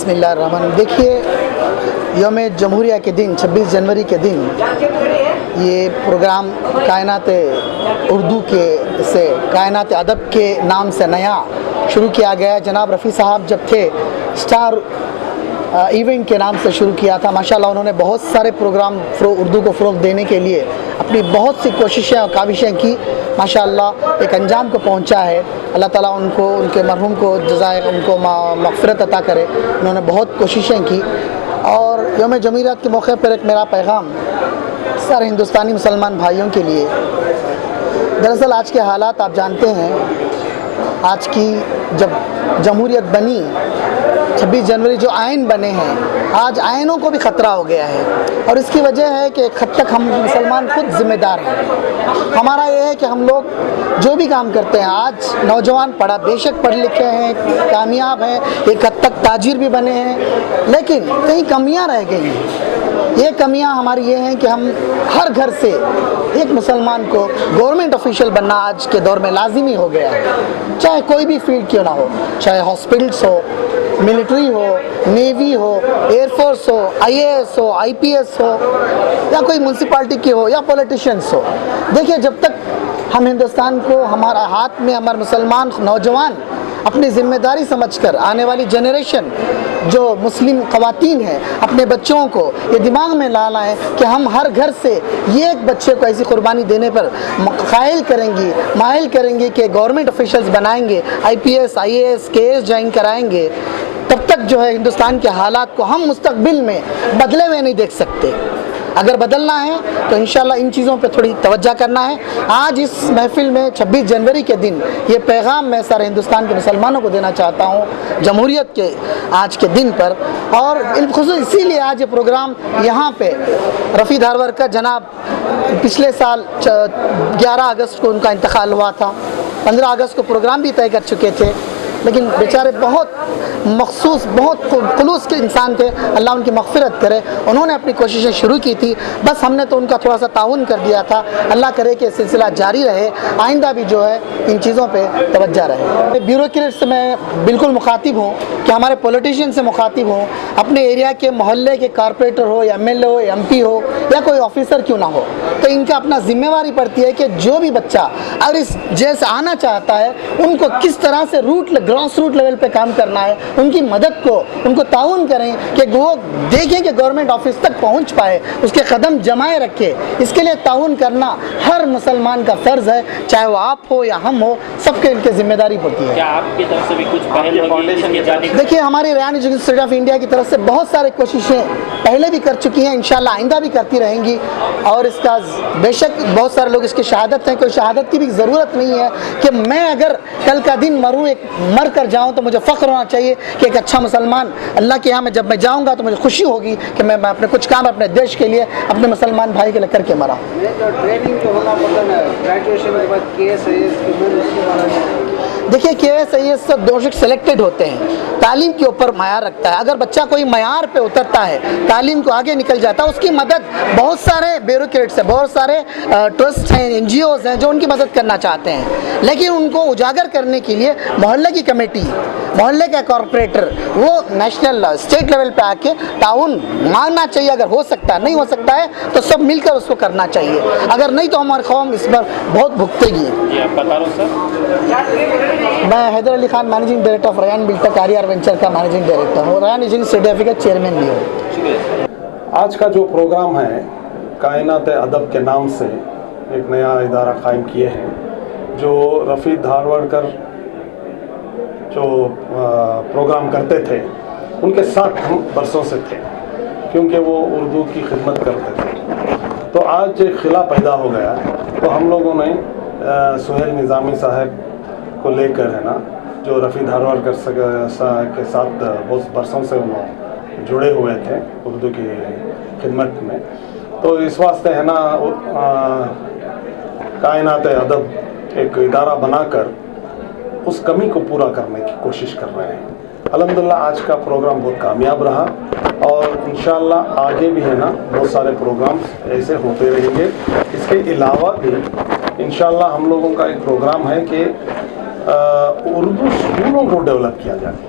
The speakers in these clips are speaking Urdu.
بسم اللہ الرحمن الرحیم۔ دیکھیے، یوم جمہوریہ کے دن 26 جنوری کے دن یہ پروگرام کائنات اردو کے سے کائنات ادب کے نام سے نیا شروع کیا گیا ہے۔ جناب رفیع صاحب جب تھے اسٹار ایونٹ کے نام سے شروع کیا تھا، ماشاءاللہ انہوں نے بہت سارے پروگرام اردو کو فروغ دینے کے لیے اپنی بہت سی کوششیں اور کاوشیں کی، ماشاءاللہ ایک انجام کو پہنچا ہے۔ اللہ تعالیٰ ان کو، ان کے مرحوم کو جزائے ان کو مغفرت عطا کرے۔ انہوں نے بہت کوششیں کی، اور یوم جمہوریہ کے موقع پر ایک میرا پیغام سارے ہندوستانی مسلمان بھائیوں کے لیے۔ دراصل آج کے حالات آپ جانتے ہیں، آج کی جب جمہوریت بنی 26 جنوری جو آئین بنے ہیں، آج آئینوں کو بھی خطرہ ہو گیا ہے، اور اس کی وجہ ہے کہ ایک حد تک ہم مسلمان خود ذمہ دار ہیں۔ ہمارا یہ ہے کہ ہم لوگ جو بھی کام کرتے ہیں، آج نوجوان بے شک پڑھ لکھے ہیں، کامیاب ہیں، ایک حد تک تاجر بھی بنے ہیں، لیکن کئی کمیاں رہ گئی ہیں۔ یہ کمیاں ہماری یہ ہیں کہ ہم ہر گھر سے ایک مسلمان کو گورنمنٹ آفیشیل بننا آج کے دور میں لازمی ہو گیا ہے، چاہے کوئی بھی فیلڈ کیوں نہ ہو، چاہے ہاسپٹلس ہو، ملٹری ہو، نیوی ہو، ایئر فورس ہو، آئی اے ایس ہو، آئی پی ایس ہو، یا کوئی میونسپلٹی کی ہو، یا پولیٹیشنس ہو۔ دیکھیے، جب تک ہم ہندوستان کو ہمارا ہاتھ میں، ہمارے مسلمان نوجوان اپنی ذمہ داری سمجھ کر آنے والی جنریشن جو مسلم خواتین ہیں، اپنے بچوں کو یہ دماغ میں لانا ہے کہ ہم ہر گھر سے یہ ایک بچے کو ایسی قربانی دینے پر مائل کریں گے کہ گورنمنٹ آفیشلز بنائیں گے، I P S, I A S, K S join کرائیں گے، تب تک جو ہے ہندوستان کے حالات کو ہم مستقبل میں بدلے ہوئے نہیں دیکھ سکتے۔ اگر بدلنا ہے تو انشاءاللہ ان چیزوں پہ تھوڑی توجہ کرنا ہے۔ آج اس محفل میں 26 جنوری کے دن یہ پیغام میں سارے ہندوستان کے مسلمانوں کو دینا چاہتا ہوں جمہوریت کے آج کے دن پر، اور خصوص اسی لیے آج یہ پروگرام یہاں پہ رفیع دھارور کا جناب پچھلے سال 11 اگست کو ان کا انتقال ہوا تھا، 15 اگست کو پروگرام بھی طے کر چکے تھے، لیکن بیچارے بہت مخصوص، بہت خلوص کے انسان تھے، اللہ ان کی مغفرت کرے۔ انہوں نے اپنی کوششیں شروع کی تھی، بس ہم نے تو ان کا تھوڑا سا تعاون کر دیا تھا۔ اللہ کرے کہ سلسلہ جاری رہے، آئندہ بھی جو ہے ان چیزوں پہ توجہ رہے۔ بیوروکریٹ سے میں بالکل مخاطب ہوں کہ ہمارے پولیٹیشین سے مخاطب ہوں، اپنے ایریا کے محلے کے کارپوریٹر ہو، یا ایم ایل اے ہو، یا ایم پی ہو، یا کوئی آفیسر کیوں نہ ہو، تو ان کا اپنا ذمہ داری پڑتی ہے کہ جو بھی بچہ اگر اس جیسے آنا چاہتا ہے، ان کو کس طرح سے گراس روٹ لیول پہ کام کرنا ہے، ان کی مدد کو، ان کو تعاون کریں کہ وہ دیکھیں کہ گورنمنٹ آفس تک پہنچ پائے، اس کے قدم جمائے رکھے۔ اس کے لیے تعاون کرنا ہر مسلمان کا فرض ہے، چاہے وہ آپ ہو یا ہم ہو، سب کے ان کی ذمہ داری ہوتی ہے۔ کیا آپ کی طرف سے بھی کچھ پہل فاؤنڈیشن کی جانب؟ دیکھیے، ہماری Ryan education society of India کی طرف سے بہت سارے کوششیں پہلے بھی کر چکی ہیں، انشاءاللہ آئندہ بھی کرتی رہیں گی، اور اس کا بے شک بہت سارے لوگ اس کی شہادت ہیں۔ کوئی شہادت کی بھی ضرورت نہیں ہے کہ میں اگر کل کا دن مر کر جاؤں تو مجھے فخر ہونا چاہیے کہ ایک اچھا مسلمان اللہ کے یہاں میں جب میں جاؤں گا تو مجھے خوشی ہوگی کہ میں اپنے کچھ کام اپنے دیش کے لیے، اپنے مسلمان بھائی کے لیے کر کے مرا ہوں۔ دیکھیے، کے ایس آئی ایس سے دوشک سلیکٹڈ ہوتے ہیں، تعلیم کے اوپر معیار رکھتا ہے۔ اگر بچہ کوئی معیار پہ اترتا ہے، تعلیم کو آگے نکل جاتا ہے، اس کی مدد بہت سارے بیوروکریٹس ہیں، بہت سارے ٹرسٹ ہیں، این جی اوز ہیں جو ان کی مدد کرنا چاہتے ہیں، لیکن ان کو اجاگر کرنے کے لیے محلے کی کمیٹی، محلے کا کارپوریٹر، وہ نیشنل اسٹیٹ لیول پہ آ کے تعاون مانگنا چاہیے۔ اگر ہو سکتا ہے، نہیں ہو سکتا ہے تو سب مل کر اس کو کرنا چاہیے، اگر نہیں تو ہماری قوم اس پر بہت بھگتے گی۔ جی آپ بتا رہا ہوں سر، میں Haider Ali Khan, managing director of Rayan Builtech R R venture کا مینیجنگ ڈائریکٹر ہوں، ریان ایجنسی سٹی کا چیئرمین بھی ہوں۔ آج کا جو پروگرام ہے، کائنات ادب کے نام سے ایک نیا ادارہ قائم کیے ہیں، جو رفیع دھارواڑکر جو پروگرام کرتے تھے ان کے ساتھ ہم برسوں سے تھے، کیونکہ وہ اردو کی خدمت کرتے تھے۔ تو آج ایک خلا پیدا ہو گیا، تو ہم لوگوں نے سہیل نظامی صاحب کو لے کر ہے نا، جو رفیع دھارواڑکر کے ساتھ بہت برسوں سے وہ جڑے ہوئے تھے اردو کی خدمت میں، تو اس واسطے ہے نا کائنات ادب ایک ادارہ بنا کر اس کمی کو پورا کرنے کی کوشش کر رہے ہیں۔ الحمدللہ آج کا پروگرام بہت کامیاب رہا، اور انشاءاللہ آگے بھی ہے نا بہت سارے پروگرامز ایسے ہوتے رہیں گے۔ اس کے علاوہ بھی انشاءاللہ ہم لوگوں کا ایک پروگرام ہے کہ اردو اسکولوں کو ڈیولپ کیا جائے،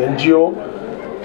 NGO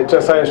HSIS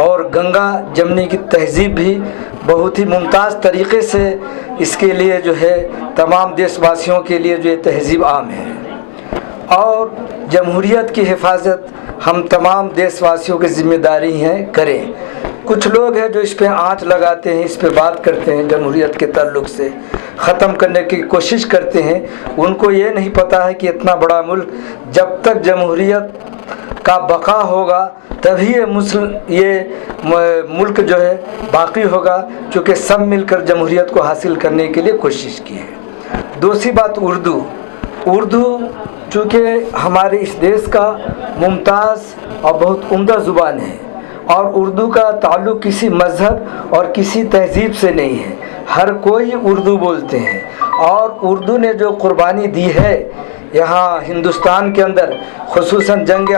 اور گنگا جمنی کی تہذیب بھی بہت ہی ممتاز طریقے سے اس کے لیے جو ہے تمام دیش واسیوں کے لیے جو یہ تہذیب عام ہے، اور جمہوریت کی حفاظت ہم تمام دیش واسیوں کی ذمہ داری ہیں کریں۔ کچھ لوگ ہیں جو اس پہ آنچ لگاتے ہیں، اس پہ بات کرتے ہیں، جمہوریت کے تعلق سے ختم کرنے کی کوشش کرتے ہیں۔ ان کو یہ نہیں پتہ ہے کہ اتنا بڑا ملک جب تک جمہوریت کا بقا ہوگا تبھی یہ ملک جو ہے باقی ہوگا، چونکہ سب مل کر جمہوریت کو حاصل کرنے کے لیے کوشش کی ہے۔ دوسری بات اردو چونکہ ہمارے اس دیش کا ممتاز اور بہت عمدہ زبان ہے، اور اردو کا تعلق کسی مذہب اور کسی تہذیب سے نہیں ہے، ہر کوئی اردو بولتے ہیں، اور اردو نے جو قربانی دی ہے یہاں ہندوستان کے اندر، خصوصاً جنگ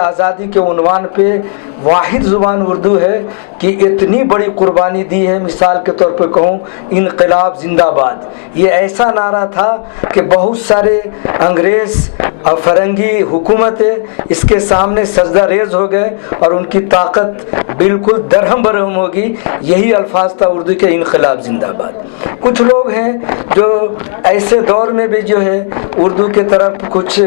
آزادی کے عنوان پہ واحد زبان اردو ہے کہ اتنی بڑی قربانی دی ہے۔ مثال کے طور پہ کہوں، انقلاب زندہ باد، یہ ایسا نعرہ تھا کہ بہت سارے انگریز اور فرنگی حکومتیں اس کے سامنے سجدہ ریز ہو گئے اور ان کی طاقت بالکل درہم برہم ہوگی۔ یہی الفاظ تھا اردو کے، انقلاب زندہ باد۔ کچھ لوگ ہیں جو ایسے دور میں بھی جو ہے اردو کے طرف کچھ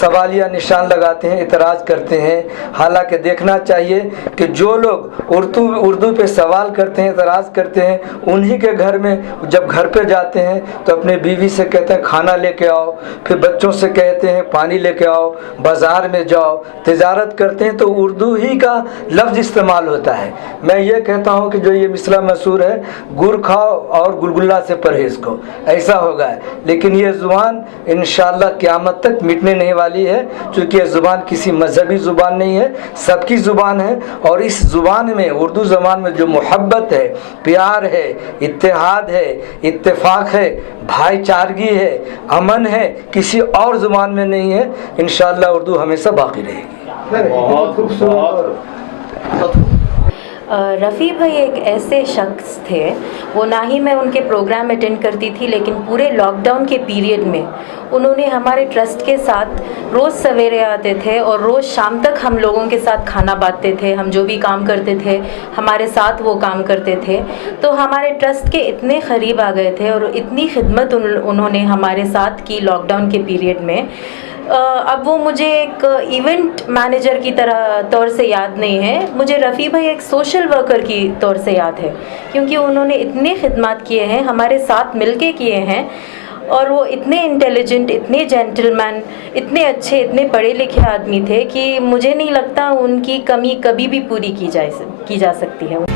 سوالیہ نشان لگاتے ہیں، اعتراض کرتے ہیں، حالانکہ دیکھنا چاہیے کہ جو لوگ اردو پہ سوال کرتے ہیں، اعتراض کرتے ہیں، انہی کے گھر میں جب گھر پہ جاتے ہیں تو اپنے بیوی سے کہتے ہیں کھانا لے کے آؤ، پھر بچوں سے کہتے ہیں پانی لے کے آؤ، بازار میں جاؤ، تجارت کرتے ہیں تو اردو ہی کا لفظ استعمال ہوتا ہے۔ میں یہ کہتا ہوں کہ جو یہ مثلا مشہور ہے، گڑ کھاؤ اور گلگلا سے پرہیز کو، ایسا ہوگا، لیکن یہ زبان انشاءاللہ قیامت تک مٹنے نہیں والی ہے، چونکہ یہ زبان کسی مذہبی زبان نہیں ہے، سب کی زبان ہے، اور اس زبان میں، اردو زبان میں جو محبت ہے، پیار ہے، اتحاد ہے، اتفاق ہے، بھائی چارگی ہے، امن ہے، کسی اور زبان میں نہیں ہے۔ انشاءاللہ اردو ہمیشہ باقی رہے گی۔ رفیع بھائی ایک ایسے شخص تھے، وہ نہ ہی میں ان کے پروگرام اٹینڈ کرتی تھی، لیکن پورے لاک ڈاؤن کے پیریڈ میں انہوں نے ہمارے ٹرسٹ کے ساتھ روز سویرے آتے تھے اور روز شام تک ہم لوگوں کے ساتھ کھانا بانٹتے تھے، ہم جو بھی کام کرتے تھے ہمارے ساتھ وہ کام کرتے تھے، تو ہمارے ٹرسٹ کے اتنے قریب آ گئے تھے اور اتنی خدمت انہوں نے ہمارے ساتھ کی لاک ڈاؤن کے پیریڈ میں۔ اب وہ مجھے ایک ایونٹ مینیجر کی طور سے یاد نہیں ہے، مجھے رفیع بھائی ایک سوشل ورکر کی طور سے یاد ہے، کیونکہ انہوں نے اتنے خدمات کیے ہیں، ہمارے ساتھ مل کے کیے ہیں، اور وہ اتنے انٹیلیجنٹ، اتنے جینٹل مین، اتنے اچھے، اتنے پڑھے لکھے آدمی تھے کہ مجھے نہیں لگتا ان کی کمی کبھی بھی پوری کی جا سکتی ہے۔